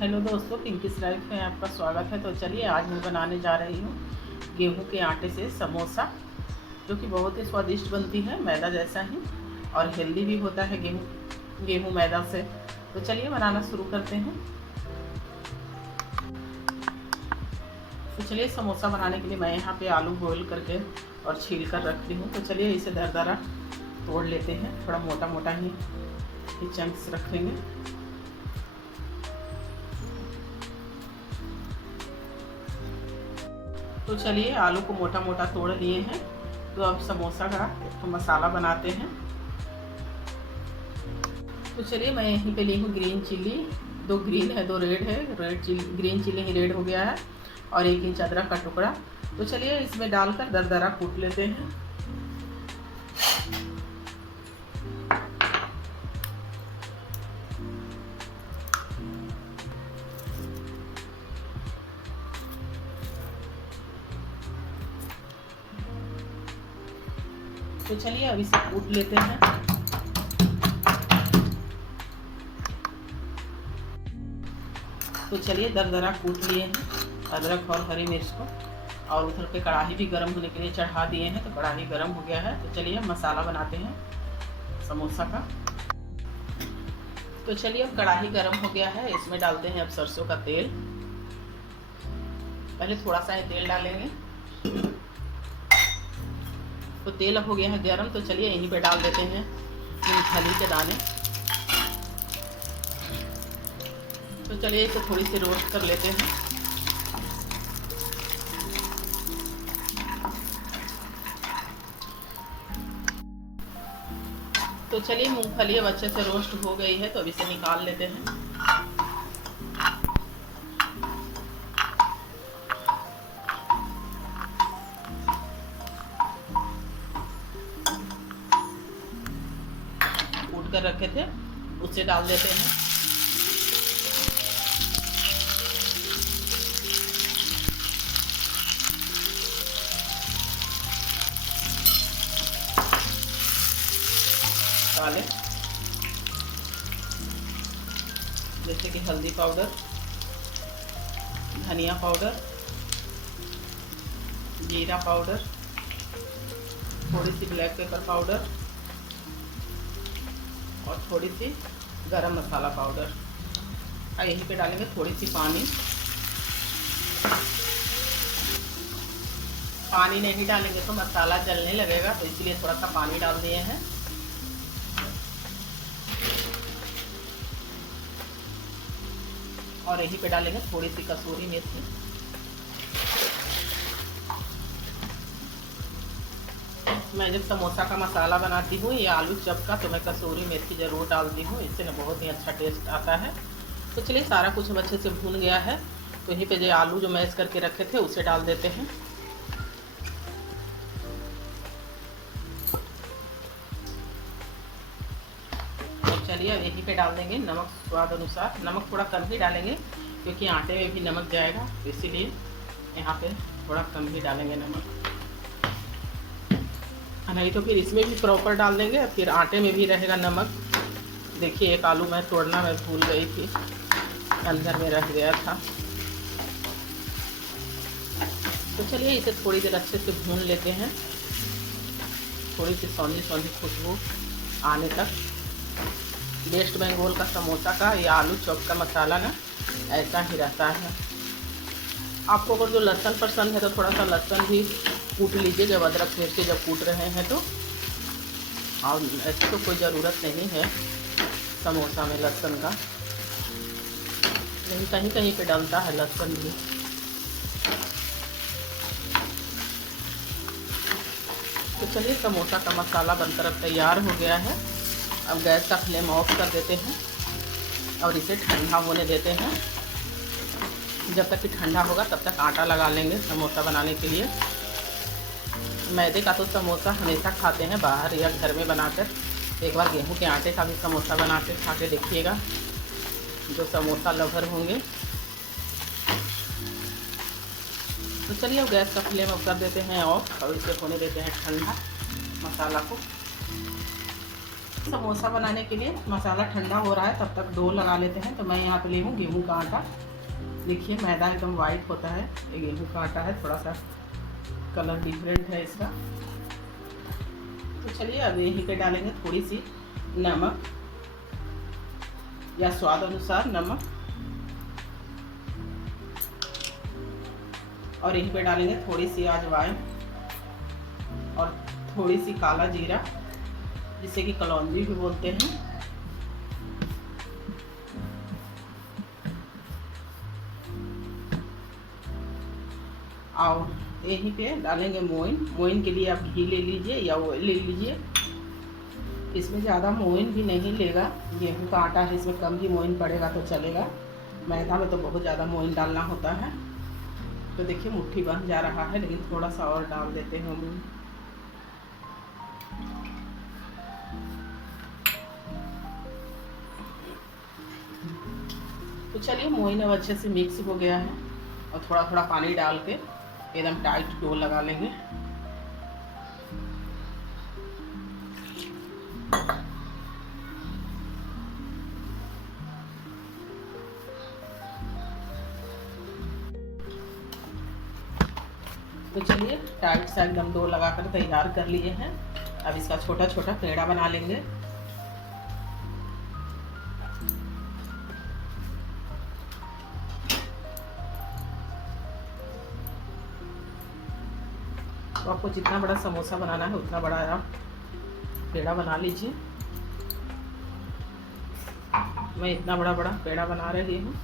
Hello दोस्तों, पिंकीस life में आपका स्वागत है। तो चलिए आज मैं बनाने जा रही हूँ गेहूं के आटे से समोसा, जो कि बहुत ही स्वादिष्ट बनती है, मैदा जैसा ही, और हेल्दी भी होता है गेहूं मैदा से। तो चलिए बनाना शुरू करते हैं। तो चलिए समोसा बनाने के लिए मैं यहाँ पे आलू बॉईल करके और छील कर रखती हूँ। तो चलिए इसे दरदरा तोड़ लेते हैं, थोड़ा मोटा मोटा ही चंक्स रखेंगे। तो चलिए आलू को मोटा मोटा तोड़ लिए हैं। तो अब समोसा का तो मसाला बनाते हैं। तो चलिए मैं यहीं पे ली हूँ ग्रीन चिल्ली, 2 ग्रीन है 2 रेड है। ग्रीन चिल्ली ही रेड हो गया है, और 1 इंच अदरक का टुकड़ा। तो चलिए इसमें डालकर दरदरा कूट लेते हैं। तो चलिए अब इसे कूट लेते हैं। तो चलिए दरदरा कूट लिए हैं अदरक और हरी मिर्च को, और उधर पे कढ़ाई भी गर्म होने के लिए चढ़ा दिए हैं। तो कढ़ाई गर्म हो गया है। तो चलिए मसाला बनाते हैं समोसा का। तो चलिए अब कढ़ाई गर्म हो गया है, इसमें डालते हैं अब सरसों का तेल। पहले थोड़ा सा ही तेल डालेंगे। तो तेल अब हो गया है गरम। तो चलिए यहीं पे डाल देते हैं मूंगफली के दाने। तो चलिए इसे थोड़ी सी रोस्ट कर लेते हैं। तो चलिए मूंगफली अब अच्छे से रोस्ट हो गई है, तो अब इसे निकाल लेते हैं। कूट कर रखे थे उसे डाल देते हैं। डालें जैसे कि हल्दी पाउडर, धनिया पाउडर, जीरा पाउडर, थोड़ी सी ब्लैक पेपर पाउडर और थोड़ी सी गरम मसाला पाउडर। और यहीं पे डालेंगे थोड़ी सी पानी। पानी नहीं डालेंगे तो मसाला जलने लगेगा, तो इसलिए थोड़ा सा पानी डाल दिए हैं। और यहीं पे डालेंगे थोड़ी सी कसूरी मेथी। मैं जब समोसा का मसाला बनाती हूँ या आलू चप का, तो मैं कसूरी मेथी ज़रूर डालती हूँ, इससे ना बहुत ही अच्छा टेस्ट आता है। तो चलिए सारा कुछ अब अच्छे से भून गया है। तो यहीं पे जो आलू जो मैश करके रखे थे उसे डाल देते हैं। चलिए अब यहीं पे डाल देंगे नमक स्वाद अनुसार। नमक थोड़ा कम ही डालेंगे क्योंकि आटे में भी नमक जाएगा, तो इसीलिए यहाँ पे थोड़ा कम ही डालेंगे नमक। नहीं तो फिर इसमें भी प्रॉपर डाल देंगे, फिर आटे में भी रहेगा नमक। देखिए एक आलू मैं तोड़ना मैं भूल गई थी, अंदर में रह गया था। तो चलिए इसे थोड़ी देर अच्छे से भून लेते हैं, थोड़ी सी सौंधी सौंधी खुशबू आने तक। वेस्ट बंगाल का समोसा का या आलू चॉप का मसाला ना ऐसा ही रहता है। आपको अगर जो लहसुन पसंद है तो थोड़ा सा लहसुन भी कूट लीजिए जब अदरक मिर्ची जब कूट रहे हैं तो। और ऐसे तो कोई ज़रूरत नहीं है समोसा में लहसुन का, लेकिन कहीं कहीं पे डलता है लहसुन भी। तो चलिए समोसा का मसाला बनकर अब तैयार हो गया है। अब गैस का फ्लेम ऑफ कर देते हैं और इसे ठंडा होने देते हैं। जब तक कि ठंडा होगा तब तक आटा लगा लेंगे समोसा बनाने के लिए। मैदे का तो समोसा हमेशा खाते हैं बाहर या घर में बनाकर। एक बार गेहूं के आटे का भी समोसा बना के खा के देखिएगा, जो समोसा लवर होंगे। तो चलिए अब गैस का फ्लेम ऑफ कर देते हैं ऑफ, और इसे होने देते हैं ठंडा मसाला को। समोसा बनाने के लिए मसाला ठंडा हो रहा है, तब तक डो लगा लेते हैं। तो मैं यहाँ पे ले हूँ गेहूँ का आटा। देखिए मैदा एकदम वाइट होता है, ये गेहूँ का आटा है, थोड़ा सा कलर डिफरेंट है इसका। तो चलिए अब यहीं पे डालेंगे थोड़ी सी नमक या स्वाद अनुसार नमक, और यहीं पे डालेंगे थोड़ी सी अजवाइन और थोड़ी सी काला जीरा, जिसे कि कलौंजी भी बोलते हैं। और यहीं पे डालेंगे मोइन। मोइन के लिए आप घी ले लीजिए या ऑयल ले लीजिए। इसमें ज़्यादा मोइन भी नहीं लेगा, गेहूँ का आटा है, इसमें कम ही मोइन पड़ेगा तो चलेगा। मैदा में तो बहुत ज़्यादा मोइन डालना होता है। तो देखिए मुट्ठी बन जा रहा है, लेकिन थोड़ा सा और डाल देते हैं हम। तो चलिए मोइन अब अच्छे से मिक्स हो गया है, और थोड़ा थोड़ा पानी डाल के एकदम टाइट डो लगा लेंगे। तो चलिए टाइट सा एकदम डो लगाकर तैयार कर लिए हैं। अब इसका छोटा छोटा पेड़ा बना लेंगे। तो आपको जितना बड़ा समोसा बनाना है उतना बड़ा आप पेड़ा बना लीजिए। मैं इतना बड़ा बड़ा पेड़ा बना रही हूँ।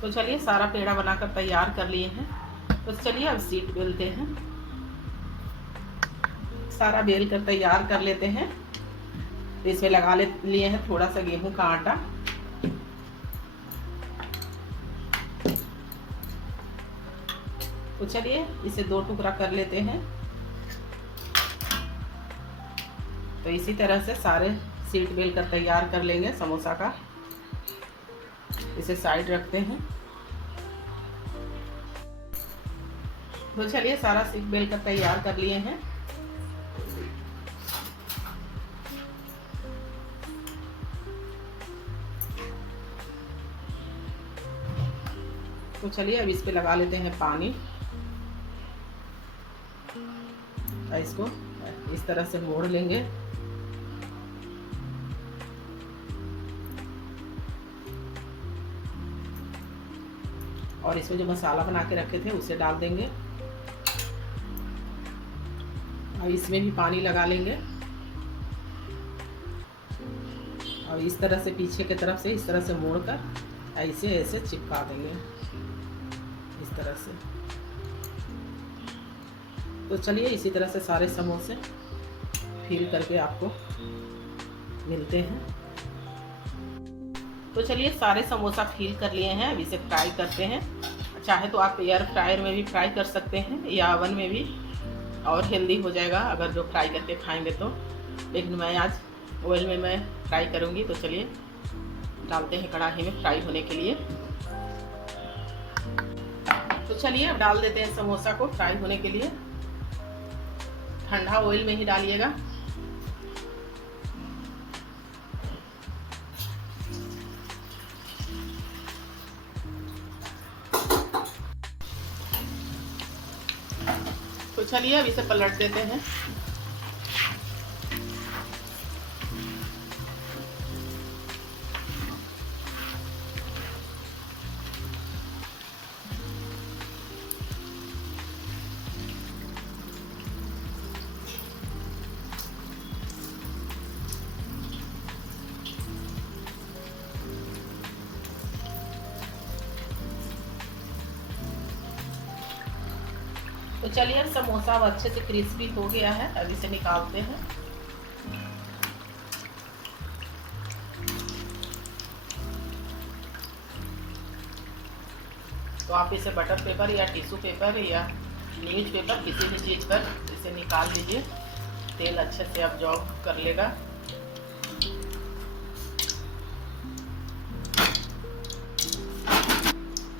तो चलिए सारा पेड़ा बनाकर तैयार कर लिए हैं। तो चलिए अब शीट बेलते हैं। सारा बेल कर तैयार कर लेते हैं। तो इसमें लगा लिए हैं थोड़ा सा गेहूं का आटा। तो चलिए इसे 2 टुकड़ा कर लेते हैं। तो इसी तरह से सारे शीट बेल कर तैयार कर लेंगे समोसा का। इसे साइड रखते हैं। तो चलिए सारा शीट बेल कर तैयार कर लिए हैं। तो चलिए अब इस पे लगा लेते हैं पानी। इसको इस तरह से मोड़ लेंगे। और इसमें जो मसाला बना के रखे थे उसे डाल देंगे। और इसमें भी पानी लगा लेंगे, और इस तरह से पीछे की तरफ से इस तरह से मोड़कर ऐसे ऐसे चिपका देंगे इस तरह से। तो चलिए इसी तरह से सारे समोसे फिल करके आपको मिलते हैं। तो चलिए सारे समोसा फिल कर लिए हैं। अब इसे फ्राई करते हैं। चाहे तो आप एयर फ्रायर में भी फ्राई कर सकते हैं या ओवन में भी, और हेल्दी हो जाएगा अगर जो फ्राई करके खाएंगे तो। लेकिन मैं आज ऑयल में मैं फ्राई करूँगी। तो चलिए डालते हैं कढ़ाई में फ्राई होने के लिए। तो चलिए अब डाल देते हैं समोसा को फ्राई होने के लिए। ठंडा ऑयल में ही डालिएगा। तो चलिए अब इसे पलट देते हैं। तो चलिए अब समोसा अब अच्छे से क्रिस्पी हो गया है। अब इसे निकालते हैं। तो आप इसे बटर पेपर या टिश्यू पेपर या न्यूज पेपर किसी भी चीज़ पर इसे निकाल लीजिए। तेल अच्छे से अब्जॉर्ब कर लेगा।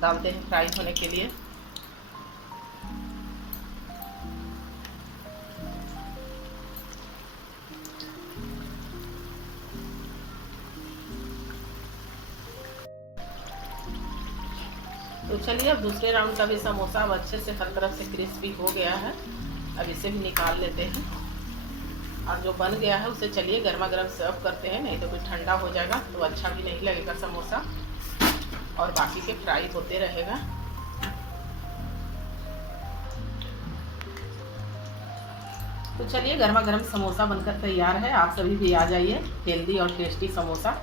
डालते हैं फ्राई होने के लिए। तो चलिए अब दूसरे राउंड का भी समोसा अब अच्छे से हर तरफ से क्रिस्पी हो गया है। अब इसे भी निकाल लेते हैं और जो बन गया है उसे चलिए गर्मा गर्म सर्व करते हैं, नहीं तो फिर ठंडा हो जाएगा तो अच्छा भी नहीं लगेगा समोसा और बाकी के फ्राई होते रहेगा। तो चलिए गर्मा गर्म समोसा बनकर तैयार है। आप सभी भी आ जाइए, हेल्दी और टेस्टी समोसा।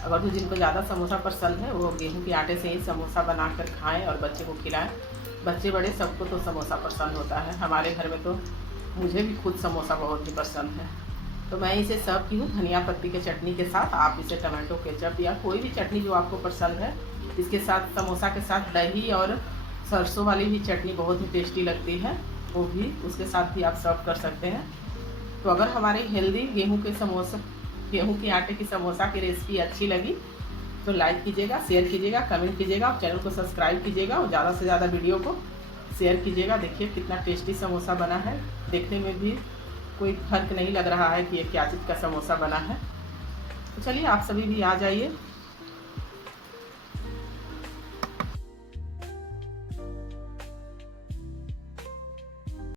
अगर तो जिनको ज़्यादा समोसा पसंद है वो गेहूं के आटे से ही समोसा बनाकर खाएं और बच्चे को खिलाएं। बच्चे बड़े सबको तो समोसा पसंद होता है। हमारे घर में तो मुझे भी खुद समोसा बहुत ही पसंद है। तो मैं इसे सर्व की हूँ धनिया पत्ती के चटनी के साथ। आप इसे टमाटो केचप या कोई भी चटनी जो आपको पसंद है, इसके साथ समोसा के साथ दही और सरसों वाली भी चटनी बहुत ही टेस्टी लगती है, वो भी उसके साथ भी आप सर्व कर सकते हैं। तो अगर हमारी हेल्दी गेहूं के आटे की समोसा की रेसिपी अच्छी लगी तो लाइक कीजिएगा, शेयर कीजिएगा, कमेंट कीजिएगा और चैनल को सब्सक्राइब कीजिएगा और ज़्यादा से ज़्यादा वीडियो को शेयर कीजिएगा। देखिए कितना टेस्टी समोसा बना है, देखने में भी कोई फर्क नहीं लग रहा है कि ये क्या चीज़ का समोसा बना है। तो चलिए आप सभी भी आ जाइए।